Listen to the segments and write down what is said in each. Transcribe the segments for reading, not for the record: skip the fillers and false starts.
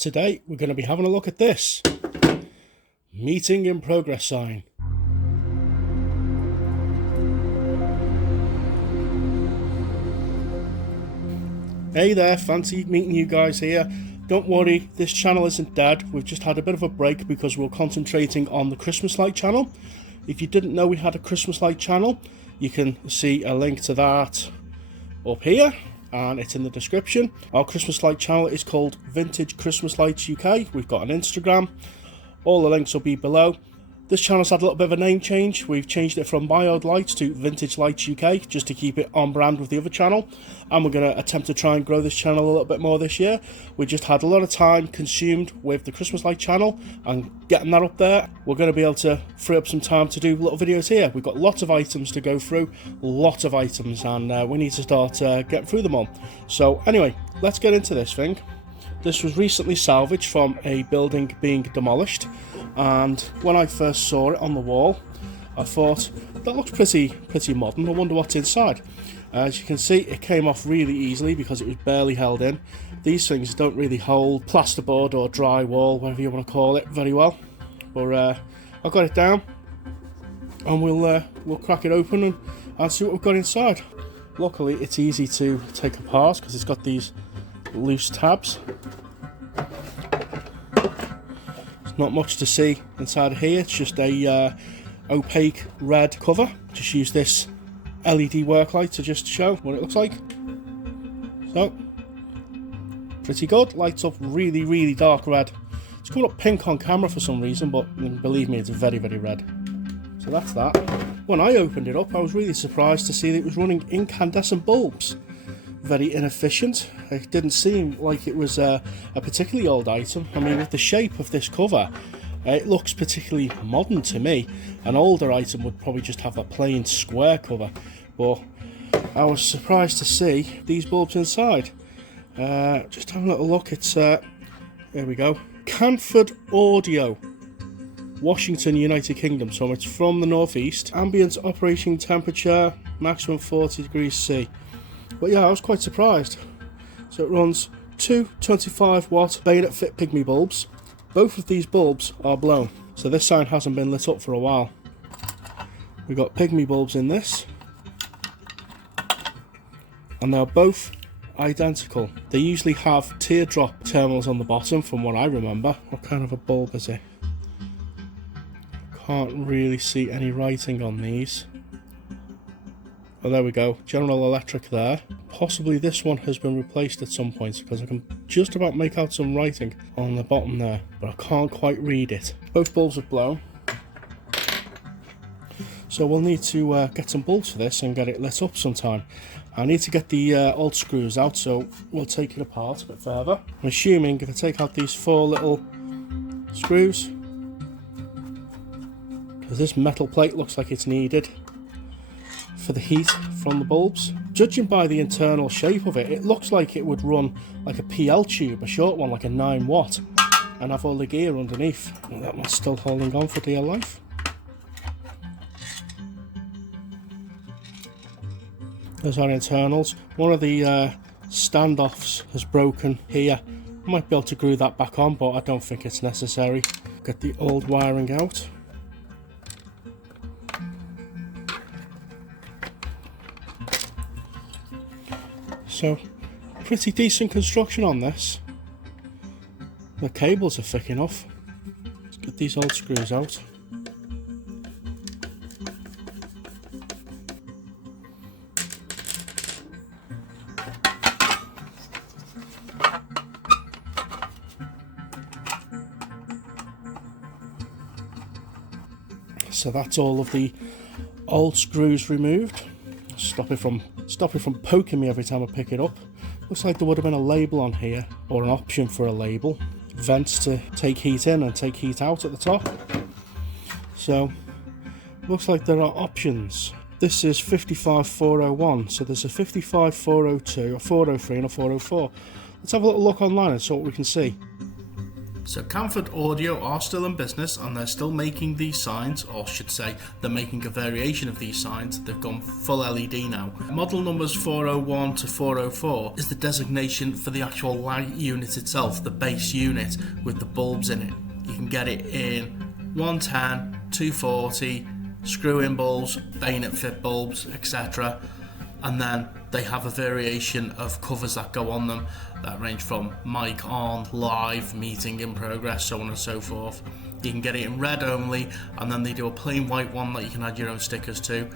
Today we're going to be having a look at this meeting in progress sign. Hey there, fancy meeting you guys here. Don't worry, this channel isn't dead. We've just had a bit of a break because we're concentrating on the Christmas light channel. If you didn't know we had a Christmas light channel, you can see a link to that up here and it's in the description. Our Christmas light channel is called Vintage Christmas Lights UK. We've got an Instagram. All the links will be below. This channel's had a little bit of a name change. We've changed it from My Old Lights to Vintage Lights UK just to keep it on brand with the other channel, and we're going to attempt to try and grow this channel a little bit more this year. We just had a lot of time consumed with the Christmas light channel and getting that up there. We're going to be able to free up some time to do little videos here. We've got lots of items to go through, lots of items, and we need to start getting through them all. So anyway, let's get into this thing. This was recently salvaged from a building being demolished, and when I first saw it on the wall I thought that looks pretty modern. I wonder what's inside. As you can see, it came off really easily because it was barely held in. These things don't really hold plasterboard or drywall, whatever you want to call it, very well, but I've got it down and we'll crack it open and see what we've got inside. Luckily it's easy to take apart because it's got these loose tabs. There's not much to see inside here. It's just a opaque red cover. Just use this LED work light to just show what it looks like. So pretty good. Lights up really dark red. It's coming up pink on camera for some reason, but believe me, it's very red. So that's that. When I opened it up I was really surprised to see that it was running incandescent bulbs. Very inefficient. It didn't seem like it was a particularly old item. I mean, with the shape of this cover, it looks particularly modern to me. An older item would probably just have a plain square cover, but I was surprised to see these bulbs inside. Just having a little look. It's here we go. Canford Audio, Washington, United Kingdom. So it's from the northeast. Ambient operating temperature maximum 40 degrees C. But yeah, I was quite surprised. So it runs two 25-watt bayonet fit pygmy bulbs. Both of these bulbs are blown, so this sign hasn't been lit up for a while. We've got pygmy bulbs in this, and they're both identical. They usually have teardrop terminals on the bottom from what I remember. What kind of a bulb is it? Can't really see any writing on these. Oh, there we go. General Electric there. Possibly this one has been replaced at some point because I can just about make out some writing on the bottom there, but I can't quite read it. Both bulbs have blown. So we'll need to get some bulbs for this and get it lit up sometime. I need to get the old screws out, so we'll take it apart a bit further. I'm assuming if I take out these four little screws, because this metal plate looks like it's needed for the heat from the bulbs. Judging by the internal shape of it, it looks like it would run like a PL tube, a short one like a 9-watt, and have all the gear underneath. And that one's still holding on for dear life. There's our internals. One of the standoffs has broken here. I might be able to glue that back on, but I don't think it's necessary. Get the old wiring out. So, pretty decent construction on this. The cables are thick enough. Let's get these old screws out. So that's all of the old screws removed. Stop it from poking me every time I pick it up. Looks like there would have been a label on here, or an option for a label. Vents to take heat in and take heat out at the top. So looks like there are options. This is 55401, so there's a 55402, a 403 and a 404. Let's have a little look online and see what we can see. So Canford Audio are still in business and they're still making these signs, or should say they're making a variation of these signs. They've gone full LED now. Model numbers 401 to 404 is the designation for the actual light unit itself, the base unit with the bulbs in it. You can get it in 110, 240, screw-in bulbs, bayonet fit bulbs, etc. And then they have a variation of covers that go on them that range from mic on, live, meeting in progress, so on and so forth. You can get it in red only, and then they do a plain white one that you can add your own stickers to.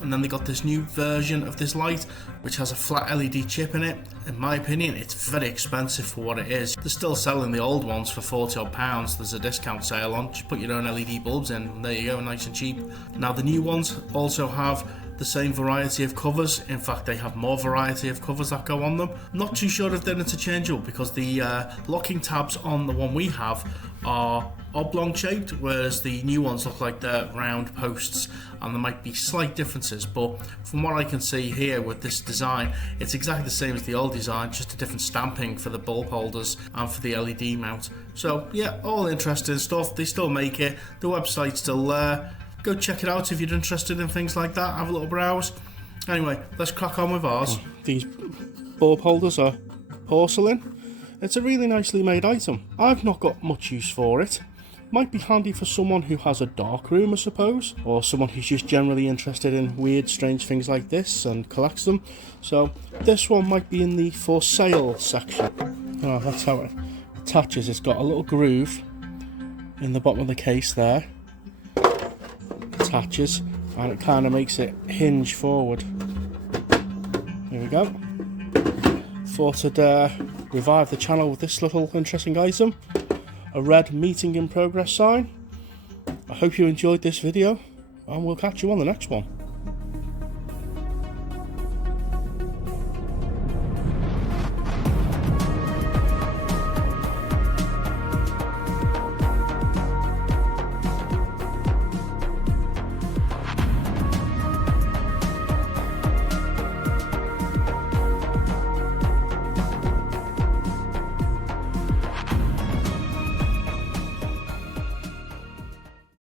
And then they got this new version of this light which has a flat LED chip in it. In my opinion, it's very expensive for what it is. They're still selling the old ones for £40 odd. There's a discount sale on. Just put your own LED bulbs in and there you go, nice and cheap. Now the new ones also have the same variety of covers. In fact, they have more variety of covers that go on them. Not too sure if they're interchangeable because the locking tabs on the one we have are oblong shaped, whereas the new ones look like they're round posts, and there might be slight differences, but from what I can see here with this design, it's exactly the same as the old design, just a different stamping for the bulb holders and for the LED mount. So yeah, all interesting stuff. They still make it, the website's still there. Go check it out if you're interested in things like that, have a little browse. Anyway, let's crack on with ours. These bulb holders are porcelain. It's a really nicely made item. I've not got much use for it. Might be handy for someone who has a dark room, I suppose, or someone who's just generally interested in weird, strange things like this and collects them. So this one might be in the for sale section. Oh, that's how it attaches. It's got a little groove in the bottom of the case there. Attaches, and it kind of makes it hinge forward. There we go. Thought I'd revive the channel with this little interesting item. A red meeting in progress sign. I hope you enjoyed this video and we'll catch you on the next one.